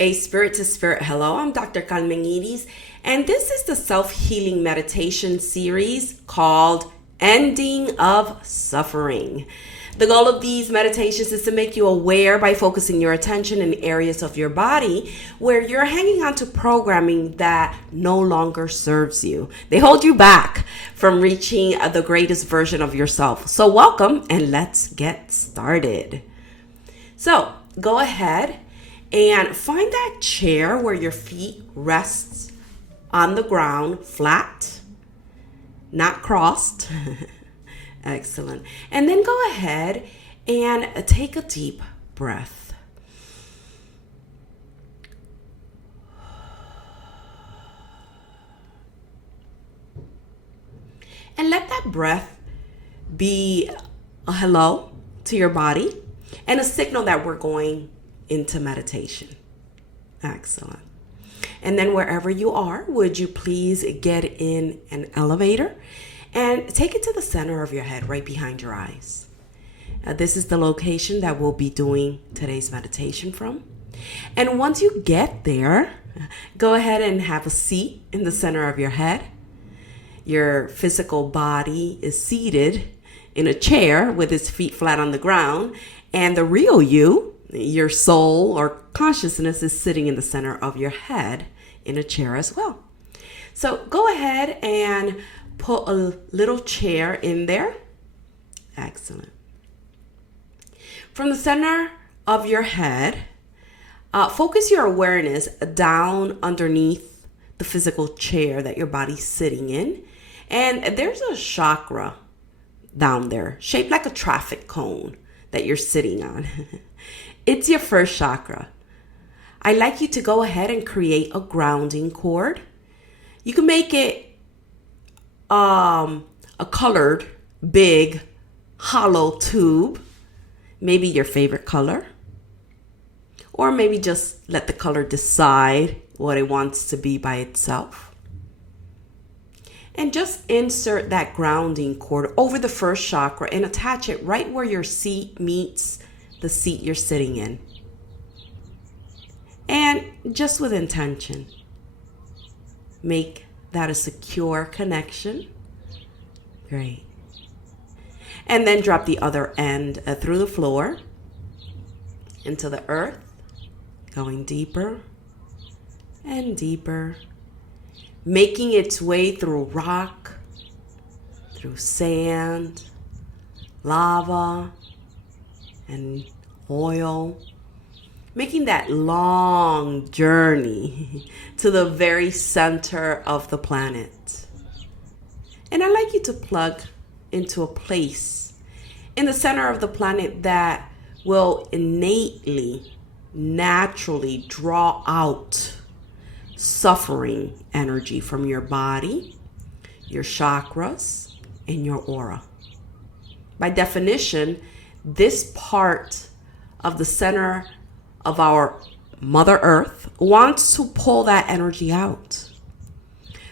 A Spirit to Spirit. Hello, I'm Dr. Carmenides, and this is the self-healing meditation series called Ending of Suffering. The goal of these meditations is to make you aware by focusing your attention in areas of your body where you're hanging on to programming that no longer serves you. They hold you back from reaching the greatest version of yourself. So welcome, and let's get started. So go ahead and find that chair where your feet rests on the ground, flat, not crossed. Excellent. And then go ahead and take a deep breath. And let that breath be a hello to your body and a signal that we're going into meditation. Excellent. And then wherever you are, would you please get in an elevator and take it to the center of your head, right behind your eyes. This is the location that we'll be doing today's meditation from. And once you get there, go ahead and have a seat in the center of your head. Your physical body is seated in a chair with its feet flat on the ground, and the real you, your soul or consciousness, is sitting in the center of your head in a chair as well. So go ahead and put a little chair in there. Excellent. From the center of your head, focus your awareness down underneath the physical chair that your body's sitting in. And there's a chakra down there, shaped like a traffic cone that you're sitting on. It's your first chakra. I'd like you to go ahead and create a grounding cord. You can make it a colored, big, hollow tube, maybe your favorite color, or maybe just let the color decide what it wants to be by itself. And just insert that grounding cord over the first chakra and attach it right where your seat meets the seat you're sitting in. And just with intention, make that a secure connection. Great. And then drop the other end through the floor into the earth, going deeper and deeper, making its way through rock, through sand, lava, and oil, making that long journey to the very center of the planet. And I'd like you to plug into a place in the center of the planet that will innately, naturally draw out suffering energy from your body, your chakras, and your aura. By definition, this part of the center of our Mother Earth wants to pull that energy out.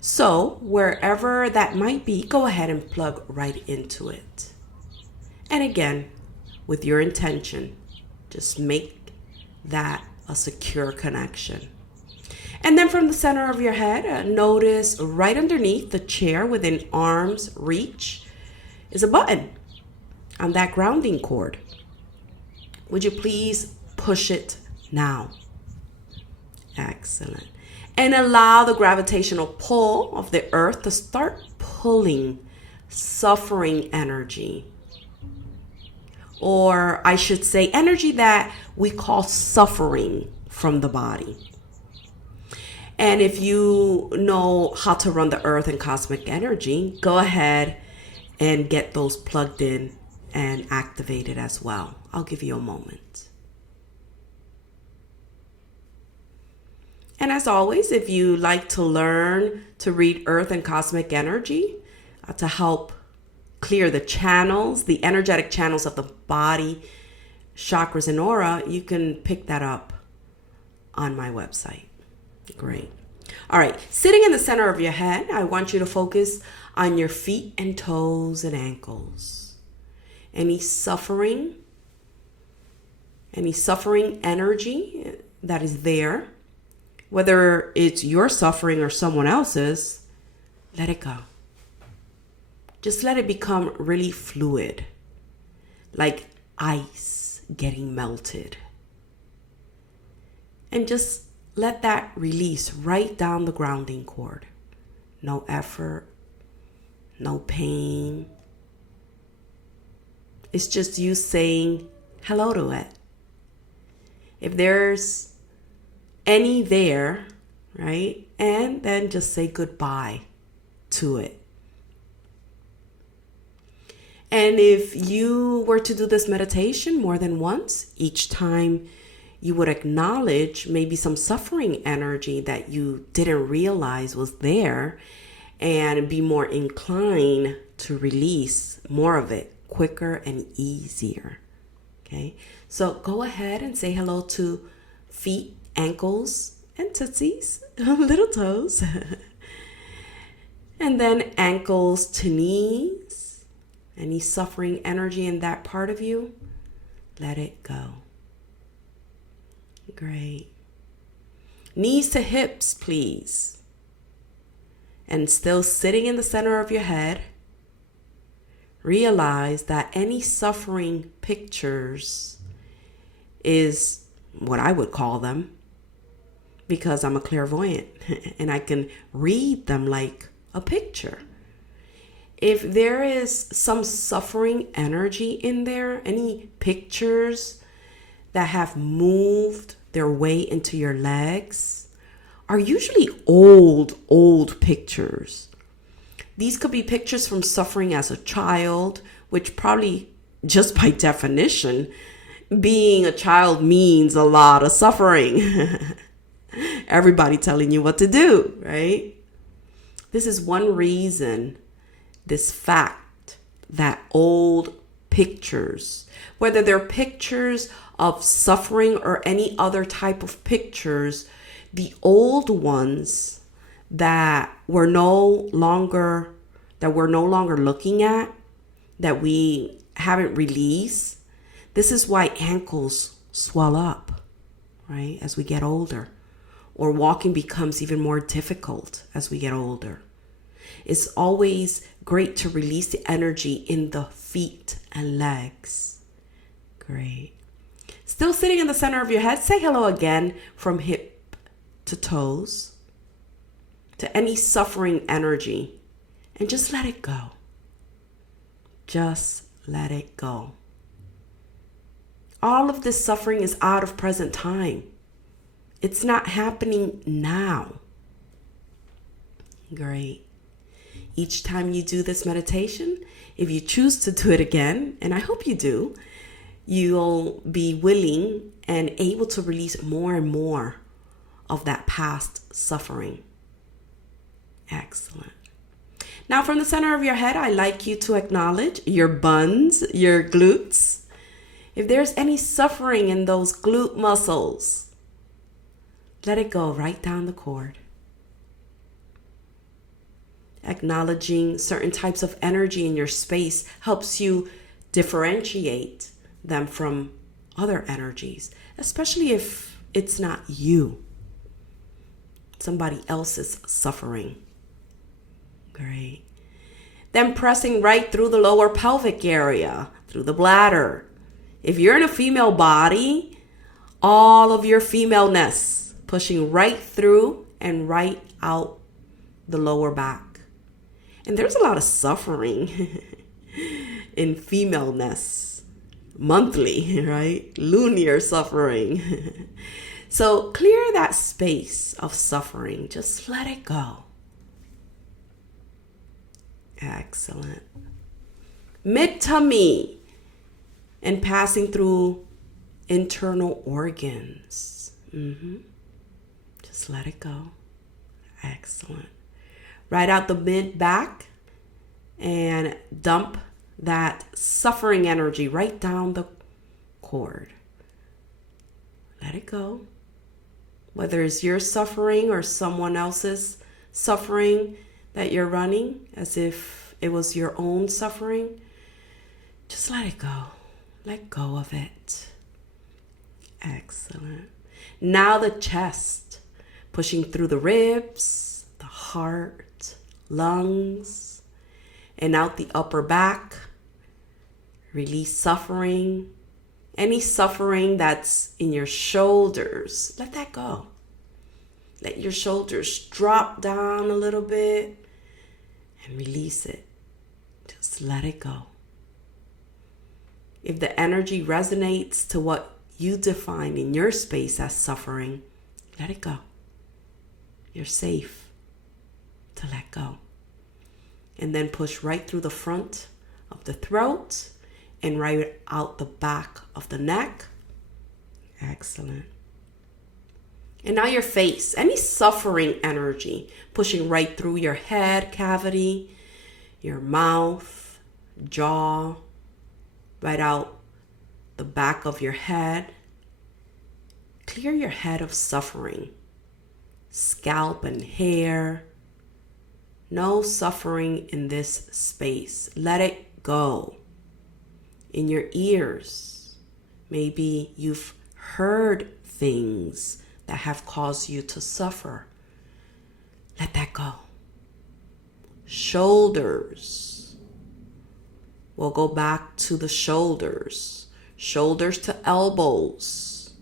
So wherever that might be, go ahead and plug right into it. And again, with your intention, just make that a secure connection. And then from the center of your head, notice right underneath the chair within arm's reach is a button on that grounding cord. Would you please push it now? Excellent. And allow the gravitational pull of the earth to start pulling suffering energy. Or I should say energy that we call suffering from the body. And if you know how to run the earth and cosmic energy, go ahead and get those plugged in and activated as well. I'll give you a moment. And as always, if you like to learn to read earth and cosmic energy to help clear the channels, the energetic channels of the body, chakras, and aura, you can pick that up on my website. Great. All right, sitting in the center of your head, I want you to focus on your feet and toes and ankles. Any suffering energy that is there, whether it's your suffering or someone else's, let it go. Just let it become really fluid, like ice getting melted. And just let that release right down the grounding cord. No effort, no pain. It's just you saying hello to it. If there's any there, right? And then just say goodbye to it. And if you were to do this meditation more than once, each time you would acknowledge maybe some suffering energy that you didn't realize was there and be more inclined to release more of it quicker and easier. Okay, so go ahead and say hello to feet, ankles, and tootsies, little toes. And then ankles to knees. Any suffering energy in that part of you, let it go. Great. Knees to hips, please. And still sitting in the center of your head, realize that any suffering pictures is what I would call them, because I'm a clairvoyant and I can read them like a picture. If there is some suffering energy in there, any pictures that have moved their way into your legs are usually old pictures. These could be pictures from suffering as a child, which probably just by definition, being a child means a lot of suffering. Everybody telling you what to do, right? This is one reason, this fact that old pictures, whether they're pictures of suffering or any other type of pictures, the old ones that we're no longer looking at, that we haven't released, this is why ankles swell up, right, as we get older, or walking becomes even more difficult as we get older. It's always great to release the energy in the feet and legs. Great. Still sitting in the center of your head, say hello again from hip to toes, to any suffering energy, and just let it go. Just let it go. All of this suffering is out of present time. It's not happening now. Great. Each time you do this meditation, if you choose to do it again, and I hope you do, you'll be willing and able to release more and more of that past suffering. Excellent. Now from the center of your head, I'd like you to acknowledge your buns, your glutes. If there's any suffering in those glute muscles, let it go right down the cord. Acknowledging certain types of energy in your space helps you differentiate them from other energies, especially if it's not you, somebody else's suffering. Great. Then pressing right through the lower pelvic area, through the bladder. If you're in a female body, all of your femaleness pushing right through and right out the lower back. And there's a lot of suffering in femaleness, monthly, right? Lunar suffering. So clear that space of suffering. Just let it go. Excellent. Mid-tummy and passing through internal organs. Just let it go. Excellent. Right out the mid-back and dump that suffering energy right down the cord. Let it go. Whether it's your suffering or someone else's suffering that you're running as if it was your own suffering, just let it go. Let go of it. Excellent. Now the chest, pushing through the ribs, the heart, lungs, and out the upper back. Release suffering. Any suffering that's in your shoulders, let that go. Let your shoulders drop down a little bit and release it. Just let it go. If the energy resonates to what you define in your space as suffering, let it go. You're safe to let go. And then push right through the front of the throat and right out the back of the neck. Excellent. And now your face, any suffering energy pushing right through your head cavity, your mouth, jaw, right out the back of your head. Clear your head of suffering, scalp and hair. No suffering in this space. Let it go. In your ears, maybe you've heard things that have caused you to suffer. Let that go. Shoulders. We'll go back to the shoulders. Shoulders to elbows.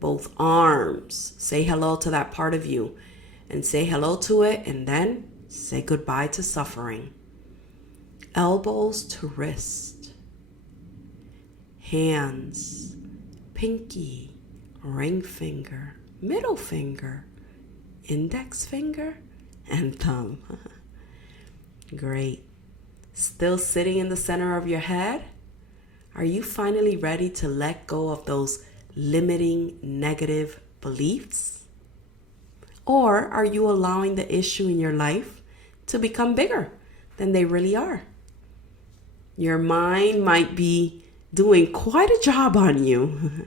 Both arms. Say hello to that part of you. And say hello to it, and then say goodbye to suffering. Elbows to wrist. Hands, pinky, ring finger, middle finger, index finger, and thumb. Great. Still sitting in the center of your head? Are you finally ready to let go of those limiting negative beliefs? Or are you allowing the issue in your life to become bigger than they really are? Your mind might be doing quite a job on you.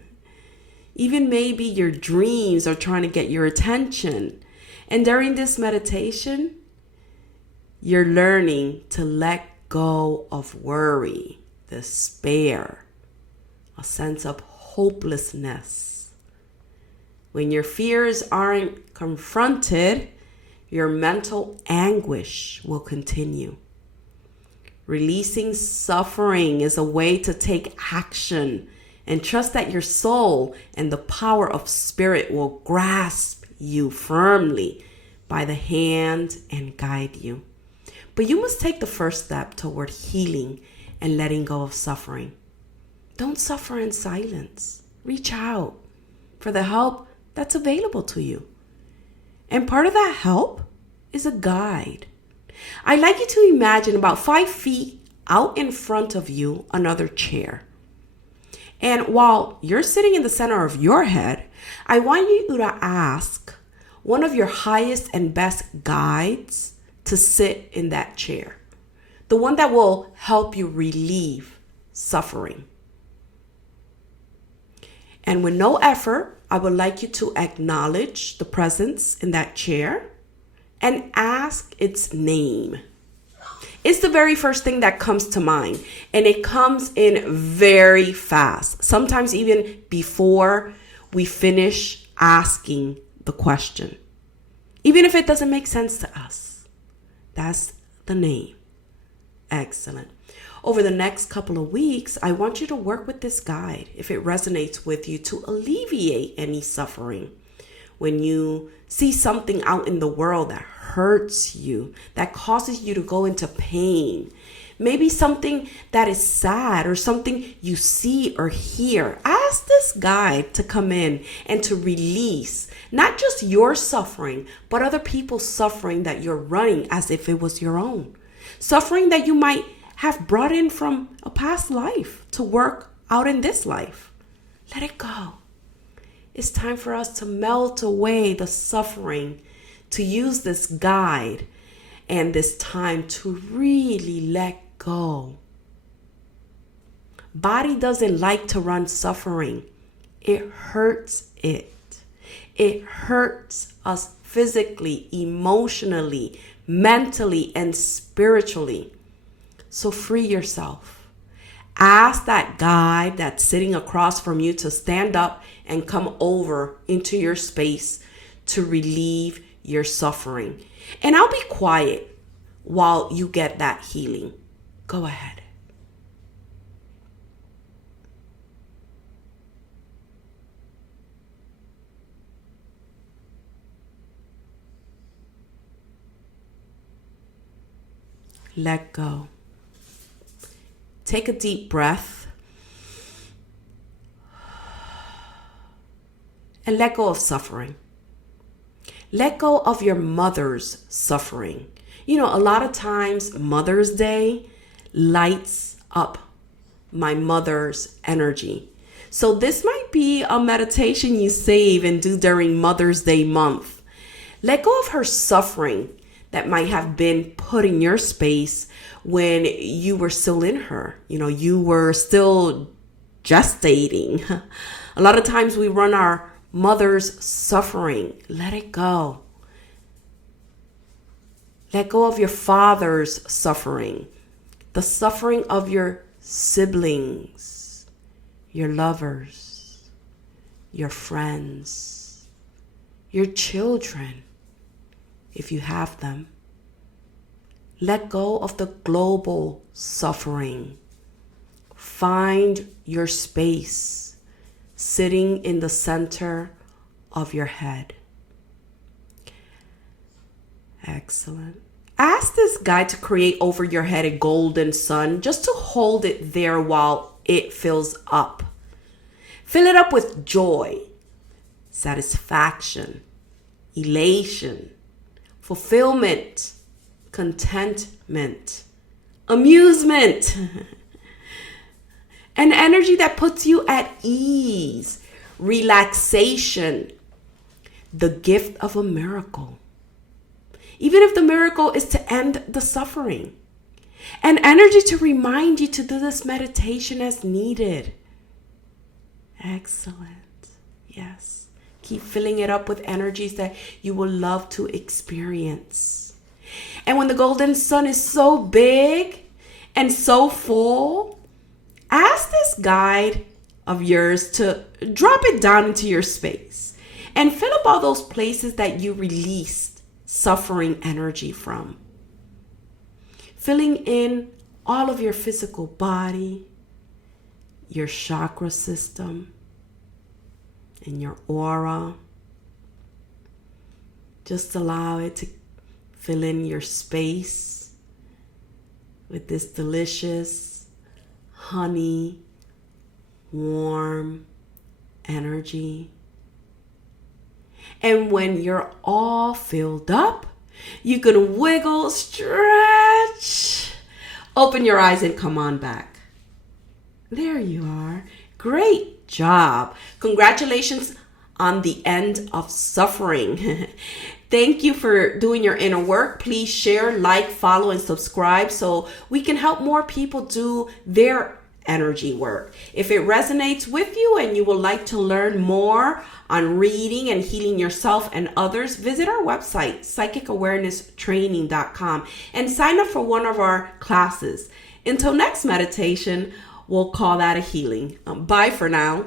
Even maybe your dreams are trying to get your attention. And during this meditation, you're learning to let go of worry, despair, a sense of hopelessness. When your fears aren't confronted, your mental anguish will continue. Releasing suffering is a way to take action and trust that your soul and the power of spirit will grasp you firmly by the hand and guide you. But you must take the first step toward healing and letting go of suffering. Don't suffer in silence. Reach out for the help that's available to you. And part of that help is a guide. I'd like you to imagine about 5 feet out in front of you, another chair. And while you're sitting in the center of your head, I want you to ask one of your highest and best guides to sit in that chair. The one that will help you relieve suffering. And with no effort, I would like you to acknowledge the presence in that chair and ask its name. It's the very first thing that comes to mind, and it comes in very fast, sometimes even before we finish asking the question, even if it doesn't make sense to us. That's the name. Excellent. Over the next couple of weeks, I want you to work with this guide, if it resonates with you, to alleviate any suffering. When you see something out in the world that hurts you, that causes you to go into pain, maybe something that is sad or something you see or hear, ask this guide to come in and to release not just your suffering, but other people's suffering that you're running as if it was your own. Suffering that you might have brought in from a past life to work out in this life. Let it go. It's time for us to melt away the suffering, to use this guide and this time to really let go. Body doesn't like to run suffering. It hurts it. It hurts us physically, emotionally, mentally, and spiritually. So free yourself. Ask that guide that's sitting across from you to stand up and come over into your space to relieve your suffering. And I'll be quiet while you get that healing. Go ahead. Let go. Take a deep breath and let go of suffering. Let go of your mother's suffering. You know, a lot of times Mother's Day lights up my mother's energy. So this might be a meditation you save and do during Mother's Day month. Let go of her suffering that might have been put in your space when you were still in her. You know, you were still gestating. A lot of times we run our mother's suffering. Let it go. Let go of your father's suffering, the suffering of your siblings, your lovers, your friends, your children, if you have them. Let go of the global suffering. Find your space sitting in the center of your head. Excellent. Ask this guide to create over your head a golden sun, just to hold it there while it fills up. Fill it up with joy, satisfaction, elation, fulfillment, contentment, amusement, an energy that puts you at ease, relaxation, the gift of a miracle. Even if the miracle is to end the suffering, an energy to remind you to do this meditation as needed. Excellent. Yes. Keep filling it up with energies that you will love to experience. And when the golden sun is so big and so full, ask this guide of yours to drop it down into your space and fill up all those places that you released suffering energy from. Filling in all of your physical body, your chakra system, and your aura. Just allow it to fill in your space with this delicious, honey, warm energy. And when you're all filled up, you can wiggle, stretch, open your eyes and come on back. There you are. Great job. Congratulations on the end of suffering. Thank you for doing your inner work. Please share, like, follow, and subscribe so we can help more people do their energy work. If it resonates with you and you would like to learn more on reading and healing yourself and others, visit our website, psychicawareness.training.com, and sign up for one of our classes. Until next meditation, we'll call that a healing. Bye for now.